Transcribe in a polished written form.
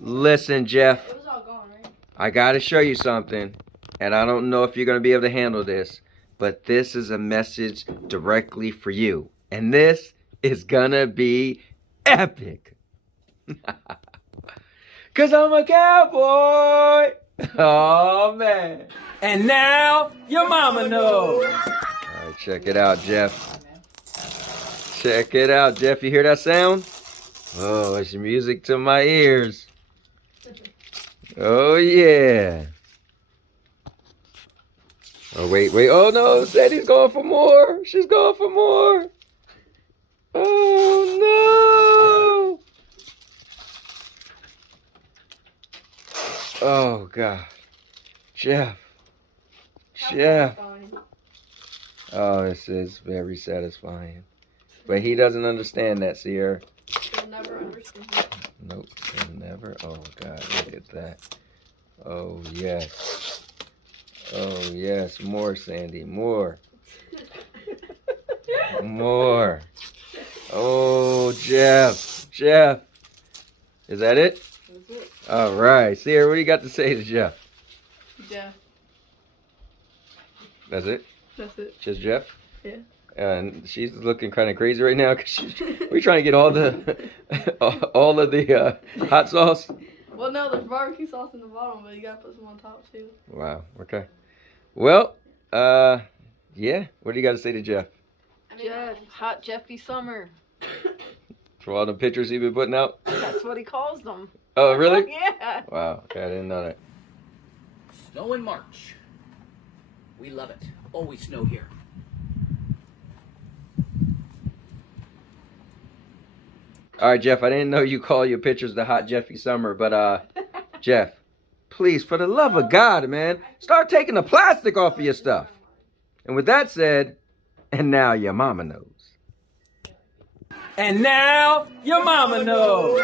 Listen, Jeff. It was all gone, right? I gotta show you something. And I don't know if you're gonna be able to handle this. But this is a message directly for you. And this is gonna be epic. Cause I'm a cowboy. Oh, man. And now your mama knows. All right, check it out, Jeff. Check it out, Jeff. You hear that sound? Oh, it's music to my ears. Oh, yeah. Oh, wait. Oh, no. Sandy's going for more. She's going for more. Oh, no. Oh, God. Jeff. Oh, this is very satisfying. But he doesn't understand that, Sierra. He'll never understand. Nope, he'll never. Oh, God, look at that. Oh, yes. Oh, yes. More, Sandy. More. More. Oh, Jeff. Is that it? That's it. All right. Sierra, what do you got to say to Jeff? Jeff. That's it? That's it. Just Jeff? Yeah. And she's looking kind of crazy right now because we're trying to get all of the hot sauce. Well, no, there's barbecue sauce in the bottom, but you gotta put some on top too. Wow. Okay. Well, yeah. What do you got to say to Jeff? Jeff, hot Jeffy summer. For all the pictures he's been putting out? That's what he calls them. Oh, really? Yeah. Wow. Okay, I didn't know that. Snow in March. We love it. Always snow here. All right, Jeff, I didn't know you call your pictures the hot Jeffy summer, but Jeff, please, for the love of God, man, start taking the plastic off of your stuff. And with that said, and now your mama knows. And now your mama knows.